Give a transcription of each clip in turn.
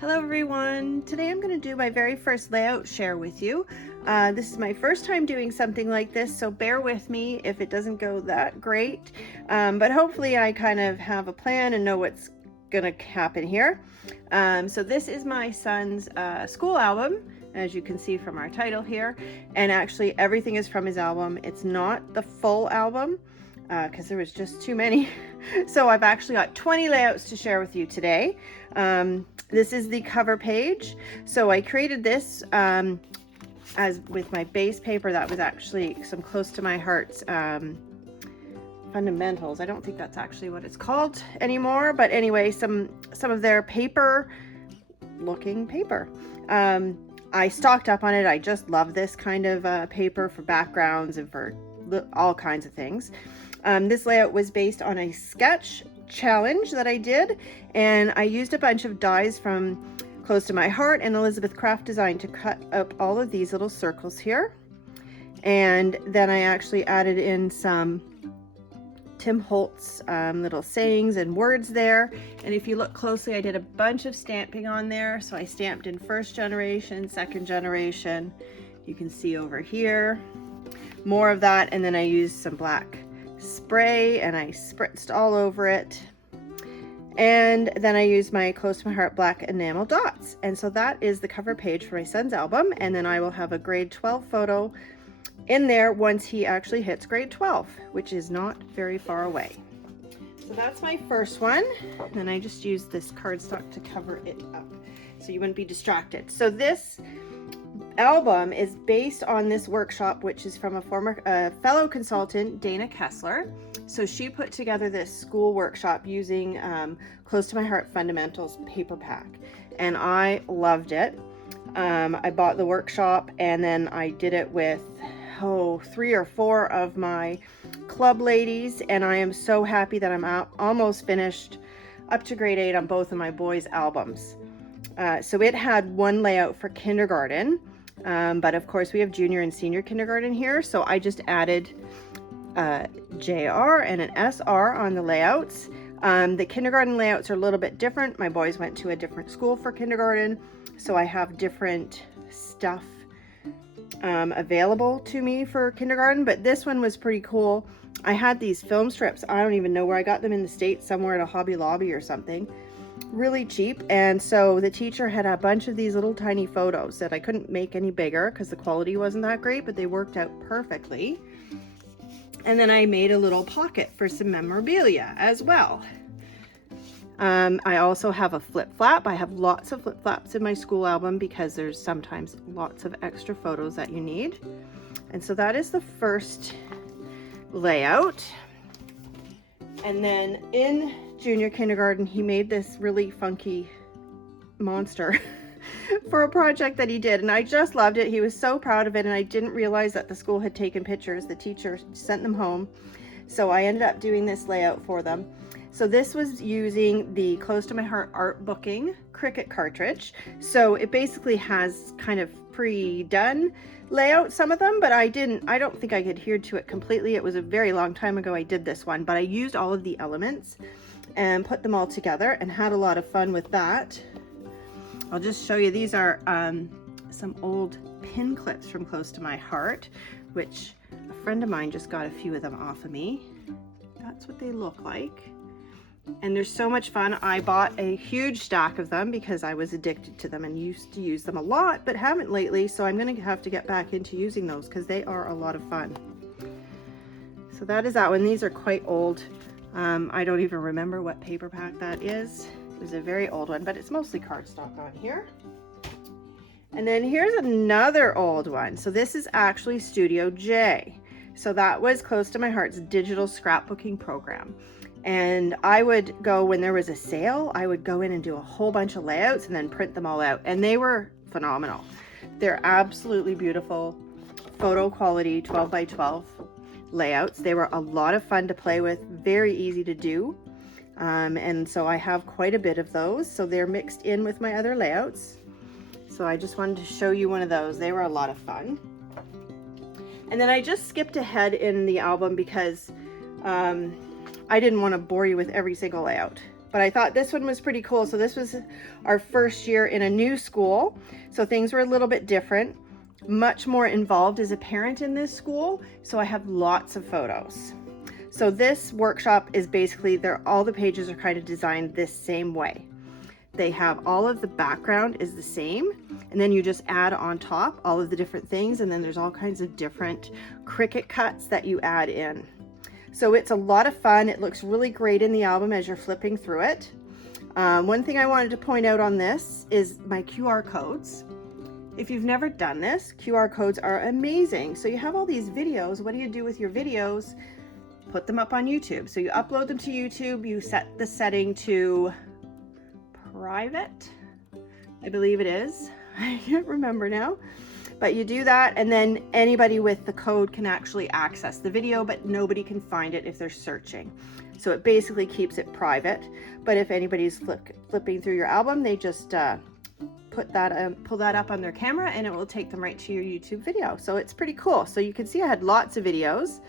Hello everyone! Today I'm going to do my very first layout share with you. This is my first time doing something like this, so bear with me if it doesn't go that great. But hopefully I kind of have a plan and know what's going to happen here. So this is my son's school album, as you can see from our title here. And actually everything is from his album. It's not the full album because there was just too many. So I've actually got 20 layouts to share with you today. This is the cover page. So I created this as with my base paper. That was actually some close to my heart's fundamentals. I don't think that's actually what it's called anymore, but anyway, some of their paper looking paper. I stocked up on it. I just love this kind of paper for backgrounds and for all kinds of things. This layout was based on a sketch challenge that I did, and I used a bunch of dies from Close to My Heart and Elizabeth Craft Design to cut up all of these little circles here. And then I actually added in some Tim Holtz little sayings and words there. And if you look closely, I did a bunch of stamping on there. So I stamped in first generation, second generation. You can see over here more of that, and then I used some black spray and I spritzed all over it, and then I used my Close to My Heart black enamel dots. And so that is the cover page for my son's album, and then I will have a grade 12 photo in there once he actually hits grade 12, which is not very far away. So that's my first one, and I just used this cardstock to cover it up so you wouldn't be distracted. So this album is based on this workshop, which is from a fellow consultant, Dana Kessler. So she put together this school workshop using Close to My Heart Fundamentals paper pack, and I loved it. I bought the workshop, and then I did it with 3 or 4 of my club ladies, and I am so happy that I'm almost finished up to grade 8 on both of my boys' albums. So it had one layout for kindergarten, but of course we have junior and senior kindergarten here, so I just added JR and an SR on the layouts. The kindergarten layouts are a little bit different. My boys went to a different school for kindergarten, so I have different stuff available to me for kindergarten, but this one was pretty cool. I had these film strips. I don't even know where I got them, in the States, somewhere at a Hobby Lobby or something. Really cheap. And so the teacher had a bunch of these little tiny photos that I couldn't make any bigger because the quality wasn't that great, but they worked out perfectly. And then I made a little pocket for some memorabilia as well. I also have a flip flap. I have lots of flip flaps in my school album because there's sometimes lots of extra photos that you need. And so that is the first layout. And then in junior kindergarten, he made this really funky monster for a project that he did, and I just loved it. He was so proud of it, and I didn't realize that the school had taken pictures. The teacher sent them home, so I ended up doing this layout for them. So this was using the Close to My Heart art booking Cricut cartridge. So it basically has kind of pre-done layout, some of them, but I don't think I adhered to it completely. It was a very long time ago I did this one, but I used all of the elements and put them all together and had a lot of fun with that. I'll just show you. These are some old pin clips from Close to My Heart, which a friend of mine just got a few of them off of me. That's what they look like. And they're so much fun. I bought a huge stack of them because I was addicted to them and used to use them a lot, but haven't lately. So I'm going to have to get back into using those because they are a lot of fun. So that is that one. These are quite old. I don't even remember what paper pack that is. It was a very old one, but it's mostly cardstock on here. And then here's another old one. So this is actually Studio J. So that was Close to My Heart's digital scrapbooking program. And I would go, when there was a sale, I would go in and do a whole bunch of layouts and then print them all out. And they were phenomenal. They're absolutely beautiful, photo quality 12 by 12 layouts. They were a lot of fun to play with, very easy to do. And so I have quite a bit of those. So they're mixed in with my other layouts. So I just wanted to show you one of those. They were a lot of fun. And then I just skipped ahead in the album because I didn't want to bore you with every single layout. but I thought this one was pretty cool. So this was our first year in a new school, so things were a little bit different. Much more involved as a parent in this school, so I have lots of photos. So this workshop is basically, all the pages are kind of designed this same way. They have all of the background is the same, and then you just add on top all of the different things, and then there's all kinds of different Cricut cuts that you add in. So it's a lot of fun. It looks really great in the album as you're flipping through it. One thing I wanted to point out on this is my QR codes. If you've never done this, QR codes are amazing. So you have all these videos. What do you do with your videos? Put them up on YouTube. So you upload them to YouTube, you set the setting to private, I believe it is. I can't remember now, but you do that, and then anybody with the code can actually access the video, but nobody can find it if they're searching. So it basically keeps it private, but if anybody's flipping through your album, they just pull that up on their camera and it will take them right to your YouTube video. So it's pretty cool. So you can see I had lots of videos.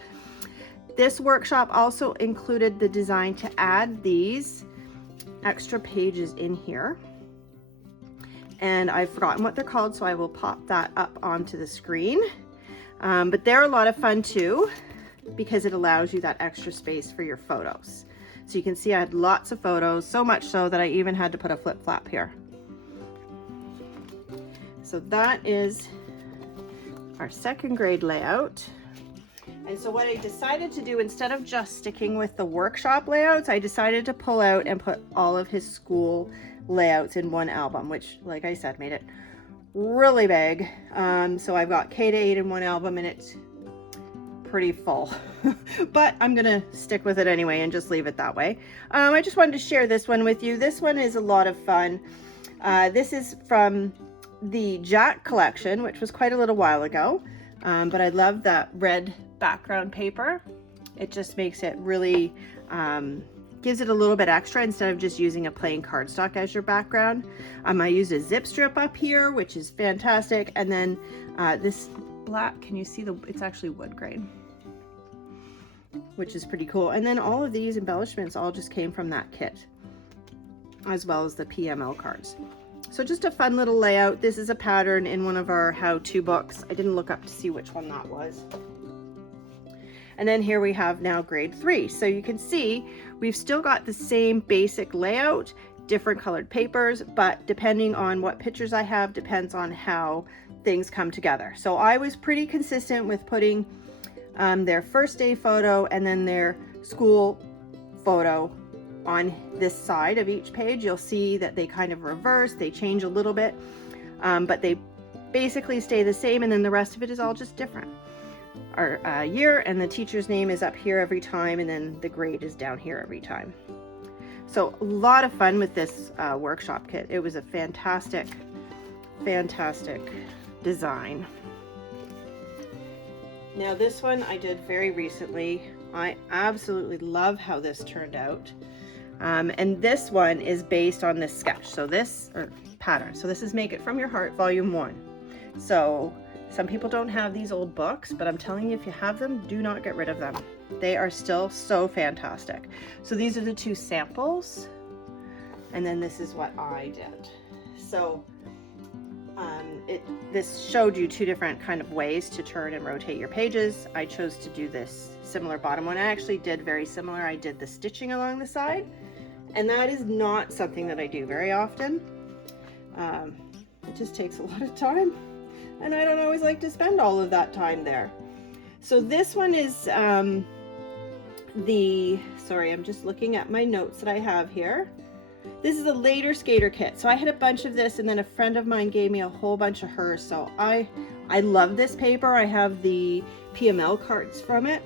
This workshop also included the design to add these extra pages in here, and I've forgotten what they're called, so I will pop that up onto the screen. But they're a lot of fun too, because it allows you that extra space for your photos. So you can see I had lots of photos, so much so that I even had to put a flip flap here. So that is our second grade layout. And so what I decided to do, instead of just sticking with the workshop layouts, I decided to pull out and put all of his school layouts in one album, which, like I said, made it really big. So I've got K-8 in one album, and it's pretty full. But I'm gonna stick with it anyway and just leave it that way. I just wanted to share this one with you. This one is a lot of fun. This is from the Jack collection, which was quite a little while ago. But I love that red background paper. It just makes it really, gives it a little bit extra instead of just using a plain cardstock as your background. I used a zip strip up here, which is fantastic. And then this black, can you see it's actually wood grain, which is pretty cool. And then all of these embellishments all just came from that kit, as well as the PML cards. So just a fun little layout. This is a pattern in one of our how-to books. I didn't look up to see which one that was. And then here we have now grade 3. So you can see we've still got the same basic layout, different colored papers, but depending on what pictures I have depends on how things come together. So I was pretty consistent with putting their first day photo and then their school photo on this side of each page. You'll see that they kind of reverse, they change a little bit, but they basically stay the same, and then the rest of it is all just different. Our year and the teacher's name is up here every time, and then the grade is down here every time. So a lot of fun with this workshop kit. It was a fantastic design. Now this one I did very recently. I absolutely love how this turned out. And this one is based on this sketch. So this, or pattern. So this is Make It From Your Heart, Volume 1. So some people don't have these old books, but I'm telling you, if you have them, do not get rid of them. They are still so fantastic. So these are the 2 samples. And then this is what I did. So this showed you 2 different kind of ways to turn and rotate your pages. I chose to do this similar bottom one. I actually did very similar. I did the stitching along the side, and that is not something that I do very often. It just takes a lot of time, and I don't always like to spend all of that time there. So this one is sorry, I'm just looking at my notes that I have here. This is a later skater kit. So I had a bunch of this, and then a friend of mine gave me a whole bunch of hers. So I love this paper. I have the PML cards from it.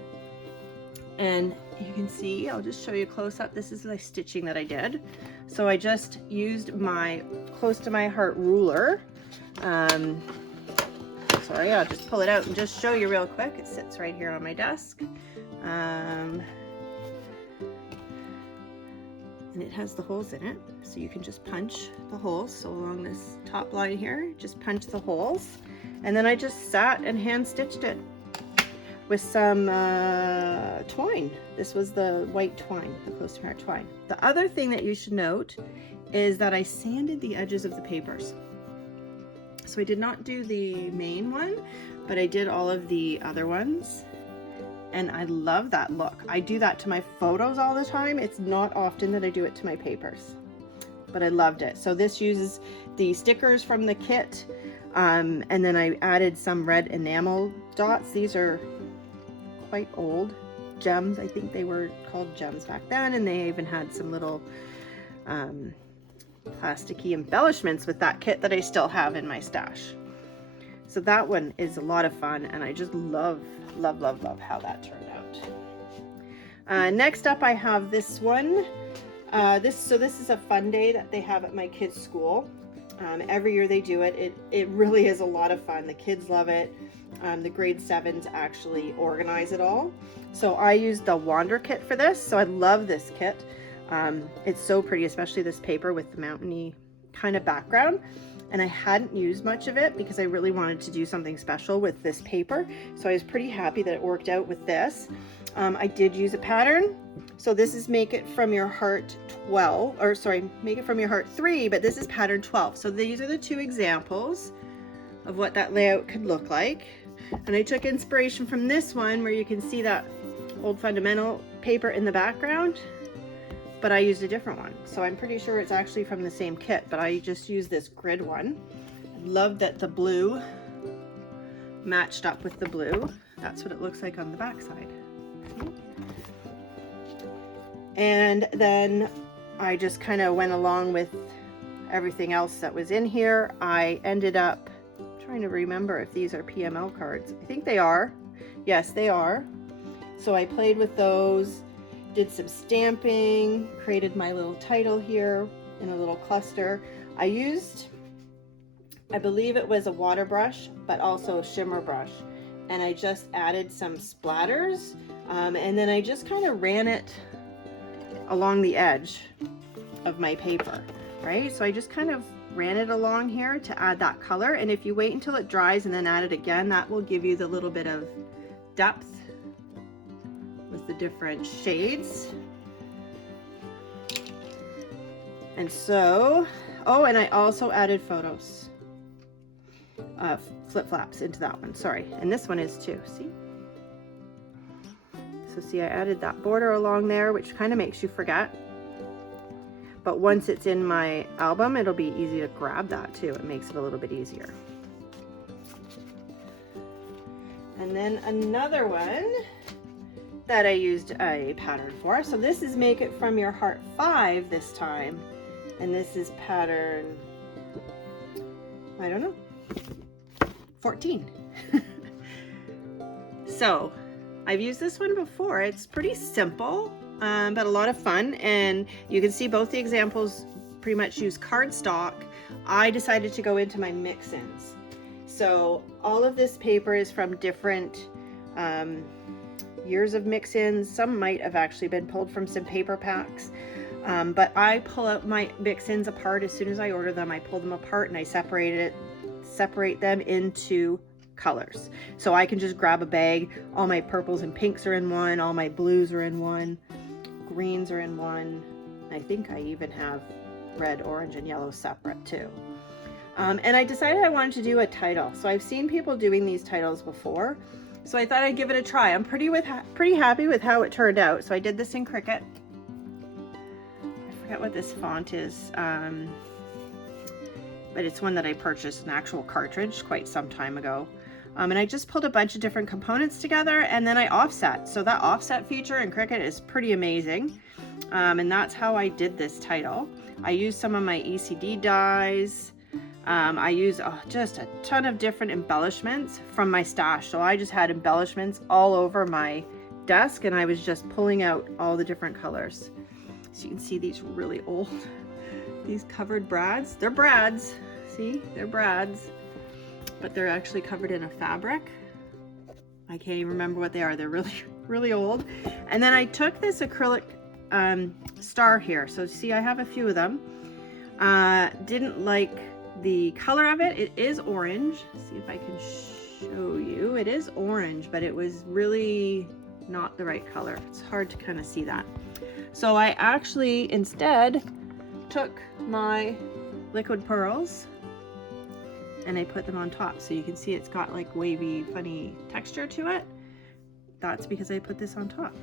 And you can see, I'll just show you close up. This is the stitching that I did. So I just used my close to my heart ruler. Sorry, I'll just pull it out and just show you real quick. It sits right here on my desk. And it has the holes in it, so you can just punch the holes. So along this top line here, just punch the holes. And then I just sat and hand stitched it with some twine. This was the white twine, the Close to My Heart twine. The other thing that you should note is that I sanded the edges of the papers. So I did not do the main one, but I did all of the other ones. And I love that look. I do that to my photos all the time. It's not often that I do it to my papers, but I loved it. So this uses the stickers from the kit. And then I added some red enamel dots. These are quite old gems. I think they were called gems back then. And they even had some little plasticky embellishments with that kit that I still have in my stash. So that one is a lot of fun, and I just love how that turned out. Next up I have this one. This is a fun day that they have at my kids' school. Every year they do it. It really is a lot of fun. The kids love it. The grade 7s actually organize it all. So I used the Wander kit for this. So I love this kit. It's so pretty, especially this paper with the mountainy kind of background. And I hadn't used much of it because I really wanted to do something special with this paper. So I was pretty happy that it worked out with this. I did use a pattern. So this is Make It From Your Heart 12, or sorry, Make It From Your Heart 3, but this is pattern 12. So these are the two examples of what that layout could look like. And I took inspiration from this one where you can see that old fundamental paper in the background, but I used a different one. So I'm pretty sure it's actually from the same kit, but I just used this grid one. Love that the blue matched up with the blue. That's what it looks like on the back side. And then I just kind of went along with everything else that was in here. I ended up trying to remember if these are PML cards. I think they are. Yes, they are. So I played with those, did some stamping, created my little title here in a little cluster. I used, I believe it was a water brush, but also a shimmer brush. And I just added some splatters. And then I just kind of ran it along the edge of my paper, right? So I just kind of ran it along here to add that color. And if you wait until it dries and then add it again, that will give you the little bit of depth with the different shades. And so, oh, and I also added photos, flip-flaps into that one, sorry. And this one is too, see? So see, I added that border along there, which kind of makes you forget. But once it's in my album, it'll be easy to grab that too. It makes it a little bit easier. And then another one that I used a pattern for. So this is Make It From Your Heart 5 this time. And this is pattern, I don't know, 14. So I've used this one before. It's pretty simple, but a lot of fun. And you can see both the examples pretty much use cardstock. I decided to go into my mix-ins. So all of this paper is from different years of mix-ins. Some might have actually been pulled from some paper packs. But I pull out my mix-ins apart as soon as I order them. I pull them apart and I separate them into colors. So I can just grab a bag. All my purples and pinks are in one. All my blues are in one. Greens are in one. I think I even have red, orange, and yellow separate too. And I decided I wanted to do a title. So I've seen people doing these titles before. So I thought I'd give it a try. I'm pretty happy with how it turned out. So I did this in Cricut. I forget what this font is. But it's one that I purchased, an actual cartridge, quite some time ago. And I just pulled a bunch of different components together and then I offset. So that offset feature in Cricut is pretty amazing. And that's how I did this title. I used some of my ECD dies. I used just a ton of different embellishments from my stash. So I just had embellishments all over my desk and I was just pulling out all the different colors. So you can see these really old, these covered brads. They're brads, see, they're brads, but they're actually covered in a fabric. I can't even remember what they are. They're really, really old. And then I took this acrylic star here. So see, I have a few of them. Didn't like the color of it. It is orange. See if I can show you. It is orange, but it was really not the right color. It's hard to kind of see that. So I actually instead took my liquid pearls and I put them on top. So you can see it's got like wavy, funny texture to it. That's because I put this on top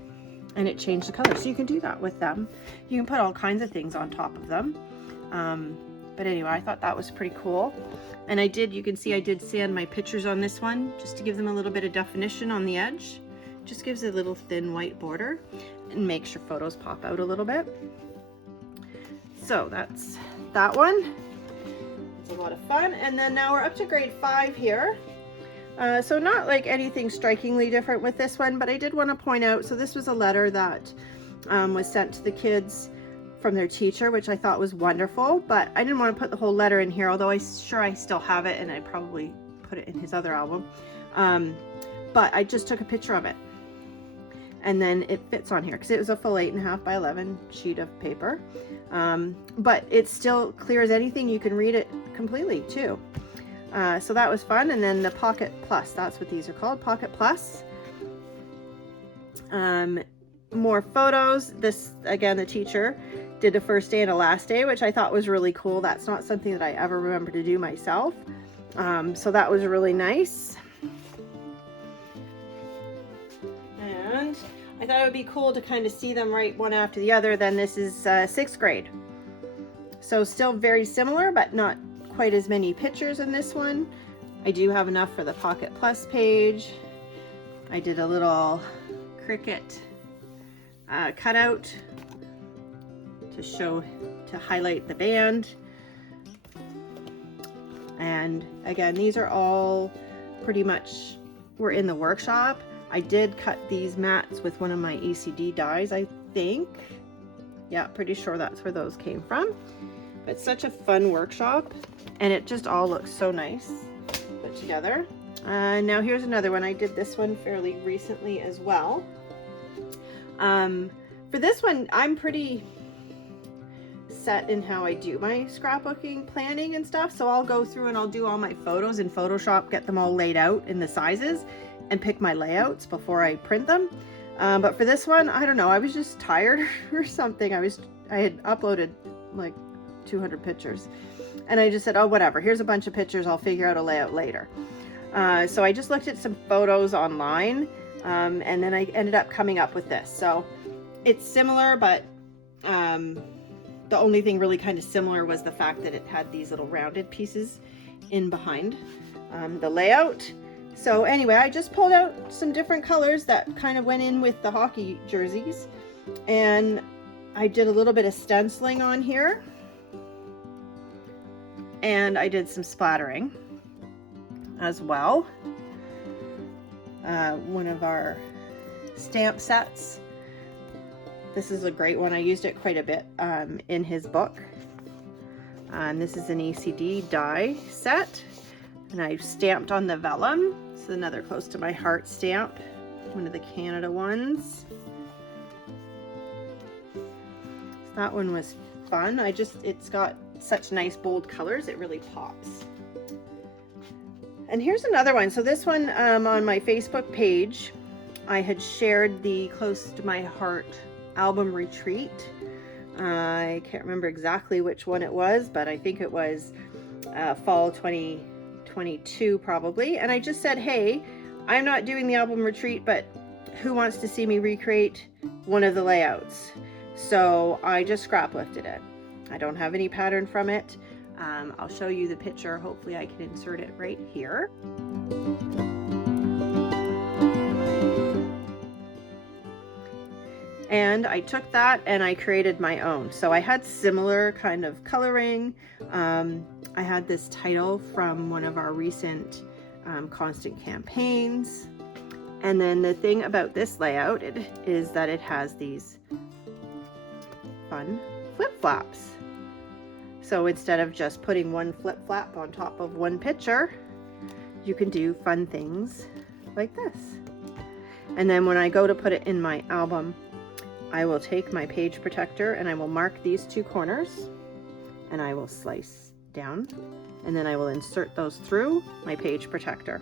and it changed the color. So you can do that with them. You can put all kinds of things on top of them. But anyway, I thought that was pretty cool. And I did, you can see I did sand my pictures on this one just to give them a little bit of definition on the edge. Just gives a little thin white border and makes your photos pop out a little bit. So that's that one. It's a lot of fun. And then now we're up to grade 5 here. So not like anything strikingly different with this one, but I did want to point out, so this was a letter that was sent to the kids from their teacher, which I thought was wonderful, but I didn't want to put the whole letter in here, although I'm sure I still have it and I probably put it in his other album. But I just took a picture of it. And then it fits on here because it was a full 8.5 by 11 sheet of paper. But it's still clear as anything. You can read it completely too. So that was fun. And then the Pocket Plus, that's what these are called, Pocket Plus. More photos. This, again, the teacher did a first day and a last day, which I thought was really cool. That's not something that I ever remember to do myself. So that was really nice. And I thought it would be cool to kind of see them right one after the other. Then this is 6th grade. So still very similar, but not quite as many pictures in this one. I do have enough for the Pocket Plus page. I did a little Cricut cutout to highlight the band. And again, these are all pretty much were in the workshop. I did cut these mats with one of my ECD dies, I think. Yeah, pretty sure that's where those came from. But it's such a fun workshop, and it just all looks so nice put together. Now here's another one. I did this one fairly recently as well. For this one, I'm pretty set in how I do my scrapbooking planning and stuff. So I'll go through and I'll do all my photos in Photoshop, get them all laid out in the sizes, and pick my layouts before I print them. But for this one, I don't know, I was just tired or something. I had uploaded like 200 pictures and I just said, oh, whatever, here's a bunch of pictures, I'll figure out a layout later. So I just looked at some photos online, and then I ended up coming up with this. So it's similar, but the only thing really kind of similar was the fact that it had these little rounded pieces in behind the layout. So anyway, I just pulled out some different colors that kind of went in with the hockey jerseys, and I did a little bit of stenciling on here, and I did some splattering as well. One of our stamp sets. This is a great one. I used it quite a bit in his book. This is an ECD die set, and I stamped on the vellum. This is another close to my heart stamp, one of the Canada ones. So that one was fun. It's got such nice bold colors, it really pops. And here's another one. So this one on my Facebook page, I had shared the Close to My Heart album retreat. I can't remember exactly which one it was, but I think it was fall 2022 probably. And I just said, hey, I'm not doing the album retreat, but who wants to see me recreate one of the layouts? So I just scrapbooted it. I don't have any pattern from it. I'll show you the picture. Hopefully I can insert it right here. And I took that and I created my own. So I had similar kind of coloring. I had this title from one of our recent constant campaigns. And then the thing about this layout is that it has these fun flip-flops. So instead of just putting one flip-flap on top of one picture, you can do fun things like this. And then when I go to put it in my album, I will take my page protector and I will mark these two corners and I will slice down, and then I will insert those through my page protector.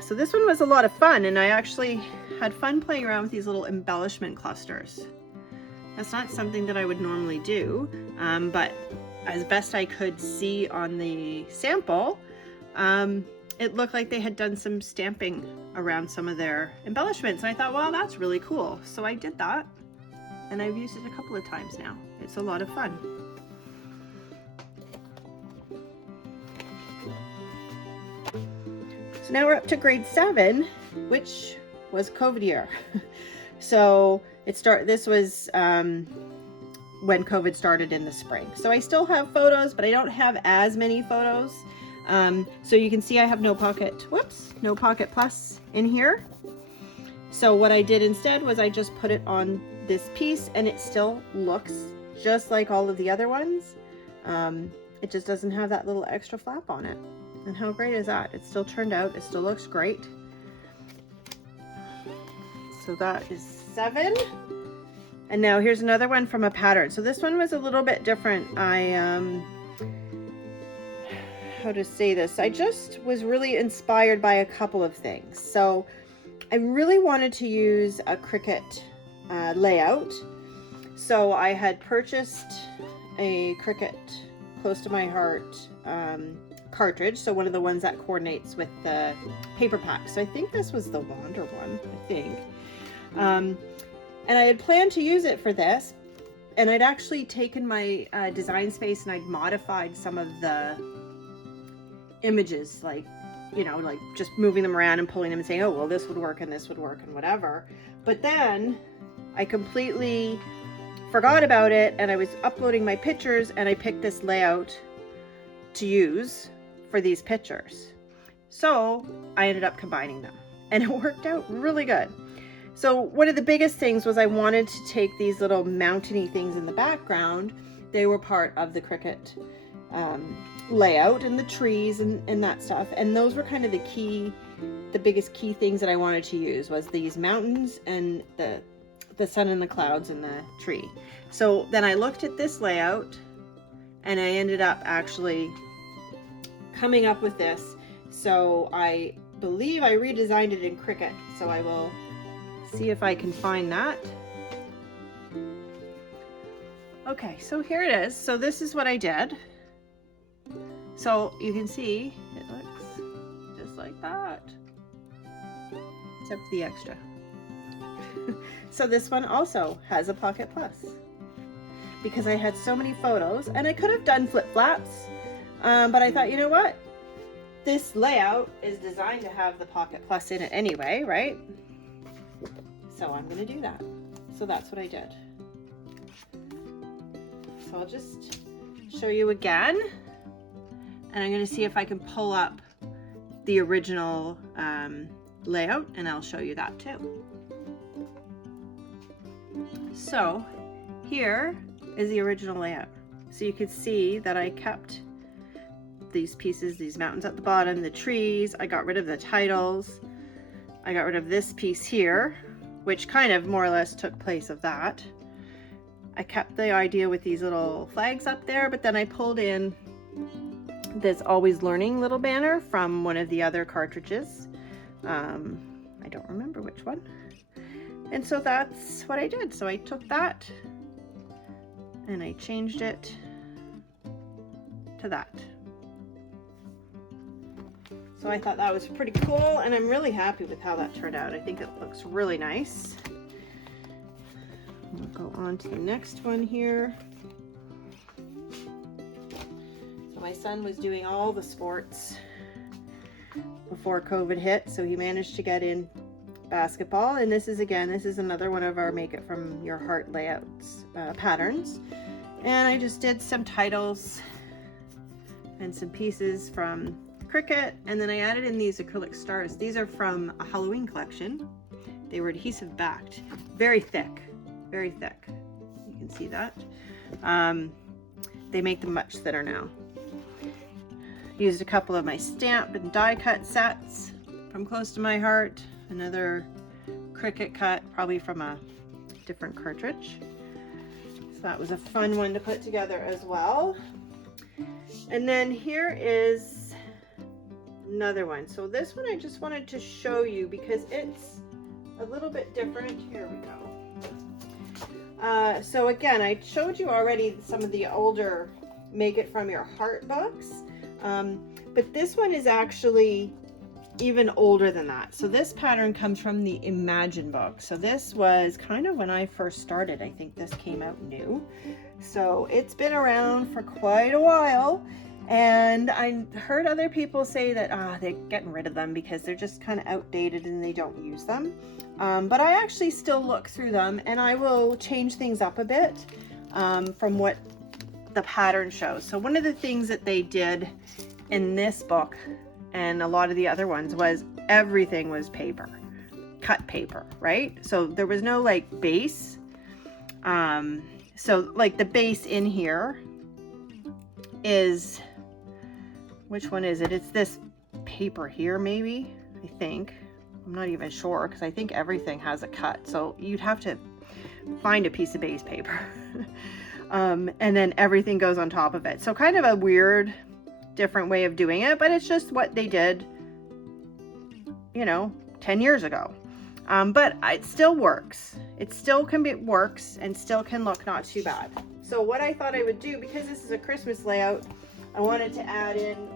So this one was a lot of fun, and I actually had fun playing around with these little embellishment clusters. That's not something that I would normally do, but as best I could see on the sample, it looked like they had done some stamping around some of their embellishments. And I thought, well, that's really cool. So I did that, and I've used it a couple of times now. It's a lot of fun. So now we're up to grade 7, which was COVID year. So this was when COVID started in the spring. So I still have photos, but I don't have as many photos. So you can see I have no Pocket Plus in here. So what I did instead was I just put it on this piece, and it still looks just like all of the other ones. It just doesn't have that little extra flap on it. And how great is that? It still turned out, it still looks great. So that is 7. And now here's another one from a pattern. So this one was a little bit different. How to say this? I just was really inspired by a couple of things. So I really wanted to use a Cricut layout. So I had purchased a Cricut Close to My Heart cartridge. So one of the ones that coordinates with the paper pack. So I think this was the Wander one, I think. And I had planned to use it for this, and I'd actually taken my design space and I'd modified some of the images, like, you know, like just moving them around and pulling them and saying, oh, well, this would work and this would work and whatever. But then I completely forgot about it, and I was uploading my pictures, and I picked this layout to use for these pictures. So I ended up combining them, and it worked out really good. So one of the biggest things was I wanted to take these little mountainy things in the background. They were part of the Cricut layout, and the trees and that stuff. And those were kind of the biggest key things that I wanted to use, was these mountains and the sun and the clouds and the tree. So then I looked at this layout, and I ended up actually coming up with this. So I believe I redesigned it in Cricut. So I will see if I can find that. Okay, so here it is. So this is what I did. So you can see it looks just like that, except the extra. So this one also has a Pocket Plus, because I had so many photos, and I could have done flip-flaps, but I thought, you know what? This layout is designed to have the Pocket Plus in it anyway, right? So I'm going to do that. So that's what I did. So I'll just show you again, and I'm going to see if I can pull up the original layout, and I'll show you that too. So here is the original layout. So you can see that I kept these pieces, these mountains at the bottom, the trees. I got rid of the titles. I got rid of this piece here, which kind of more or less took place of that. I kept the idea with these little flags up there, but then I pulled in this Always Learning little banner from one of the other cartridges. I don't remember which one. And so that's what I did. So I took that and I changed it to that. So I thought that was pretty cool, and I'm really happy with how that turned out. I think it looks really nice. We'll go on to the next one here. So my son was doing all the sports before COVID hit, so he managed to get in basketball. And this is another one of our Make It From Your Heart layouts patterns. And I just did some titles and some pieces from Cricut, and then I added in these acrylic stars. These are from a Halloween collection. They were adhesive backed, very thick, very thick. You can see that. They make them much thinner now. Used a couple of my stamp and die cut sets from Close to My Heart. Another Cricut cut, probably from a different cartridge. So that was a fun one to put together as well. And then here is another one. So this one I just wanted to show you because it's a little bit different. Here we go. So again, I showed you already some of the older Make It From Your Heart books, but this one is actually even older than that. So this pattern comes from the Imagine book. So this was kind of when I first started. I think this came out new. So it's been around for quite a while. And I heard other people say that they're getting rid of them because they're just kind of outdated and they don't use them. But I actually still look through them, and I will change things up a bit from what the pattern shows. So one of the things that they did in this book and a lot of the other ones was everything was paper, cut paper, right? So there was no like base. So like the base in here is, which one is it? It's this paper here, maybe, I think. I'm not even sure because I think everything has a cut. So you'd have to find a piece of base paper. And then everything goes on top of it. So kind of a weird, different way of doing it, but it's just what they did, you know, 10 years ago. But it still works. It still works and still can look not too bad. So what I thought I would do, because this is a Christmas layout, I wanted to add in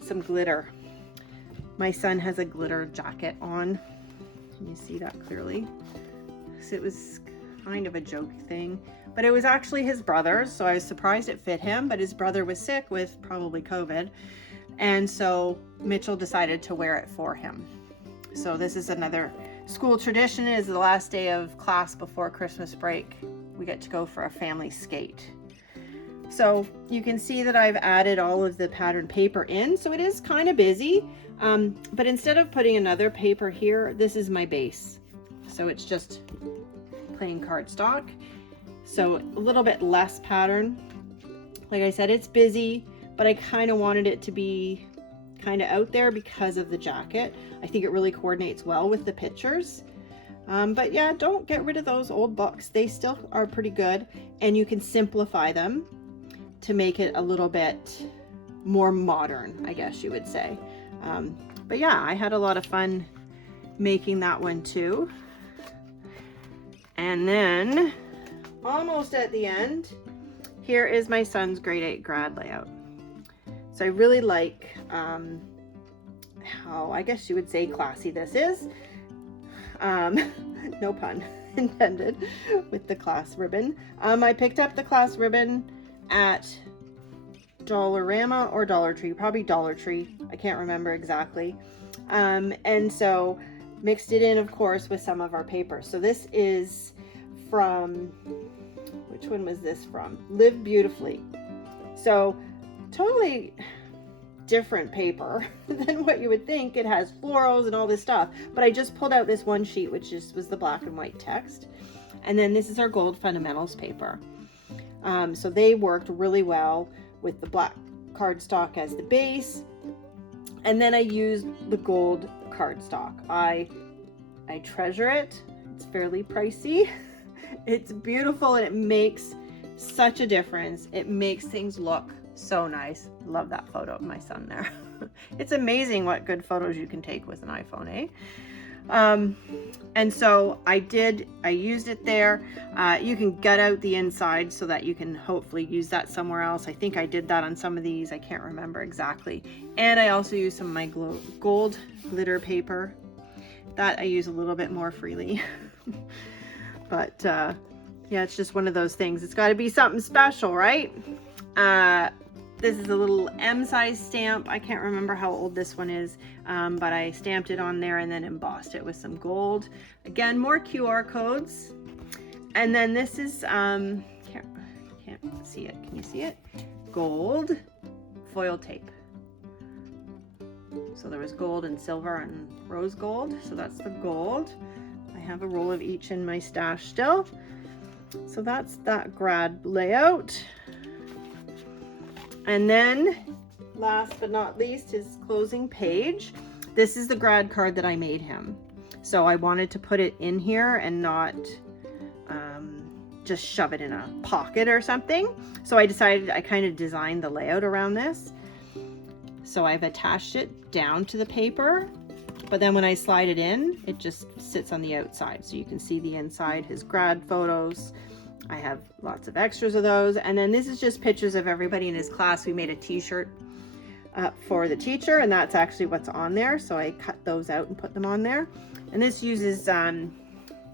some glitter. My son has a glitter jacket on. Can you see that clearly? So it was kind of a joke thing, but it was actually his brother's, so I was surprised it fit him, but his brother was sick with probably COVID, and so Mitchell decided to wear it for him. So this is another school tradition. It is the last day of class before Christmas break. We get to go for a family skate. So you can see that I've added all of the pattern paper in, so it is kind of busy. But instead of putting another paper here, this is my base. So it's just plain cardstock. So a little bit less pattern. Like I said, it's busy, but I kind of wanted it to be kind of out there because of the jacket. I think it really coordinates well with the pictures. But yeah, don't get rid of those old books. They still are pretty good, and you can simplify them to make it a little bit more modern, I guess you would say. But yeah, I had a lot of fun making that one too. And then almost at the end, here is my son's grade 8 grad layout. So I really like how, I guess you would say, classy this is. No pun intended with the class ribbon. I picked up the class ribbon at Dollarama or Dollar Tree, probably Dollar Tree. I can't remember exactly. And so mixed it in, of course, with some of our paper. So this is from, which one was this from? Live Beautifully. So totally different paper than what you would think. It has florals and all this stuff, but I just pulled out this one sheet, which was the black and white text. And then this is our gold fundamentals paper. So they worked really well with the black cardstock as the base. And then I used the gold cardstock. I treasure it. It's fairly pricey. It's beautiful, and it makes such a difference. It makes things look so nice. Love that photo of my son there. It's amazing what good photos you can take with an iPhone, eh? And so I used it there. You can gut out the inside so that you can hopefully use that somewhere else. I think I did that on some of these. I can't remember exactly. And I also used some of my gold glitter paper that I use a little bit more freely. But yeah, it's just one of those things. It's got to be something special, right? This is a little M-size stamp. I can't remember how old this one is, but I stamped it on there and then embossed it with some gold. Again, more QR codes. And then this is, can't see it. Can you see it? Gold foil tape. So there was gold and silver and rose gold. So that's the gold. I have a roll of each in my stash still. So that's that grad layout. And then last but not least, his closing page. This is the grad card that I made him. So I wanted to put it in here and not just shove it in a pocket or something. So I decided, I kind of designed the layout around this. So I've attached it down to the paper, but then when I slide it in, it just sits on the outside. So you can see the inside, his grad photos. I have lots of extras of those. And then this is just pictures of everybody in his class. We made a t-shirt for the teacher, and that's actually what's on there. So I cut those out and put them on there. And this uses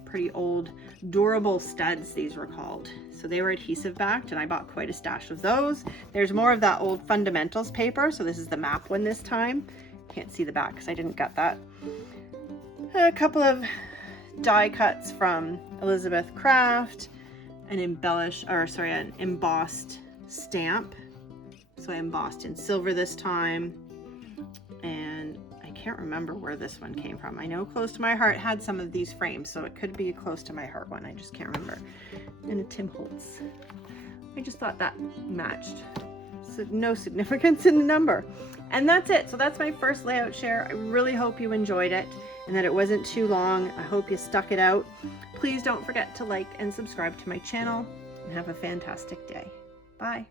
pretty old durable studs, these were called. So they were adhesive backed, and I bought quite a stash of those. There's more of that old fundamentals paper. So this is the map one this time. Can't see the back because I didn't gut that. A couple of die cuts from Elizabeth Craft, an embossed stamp. So I embossed in silver this time, and I can't remember where this one came from. I know Close to My Heart had some of these frames, so it could be a Close to My Heart one. I just can't remember. And a Tim Holtz. I just thought that matched. So no significance in the number. And that's it. So that's my first layout share. I really hope you enjoyed it and that it wasn't too long. I hope you stuck it out. Please don't forget to like and subscribe to my channel, and have a fantastic day. Bye.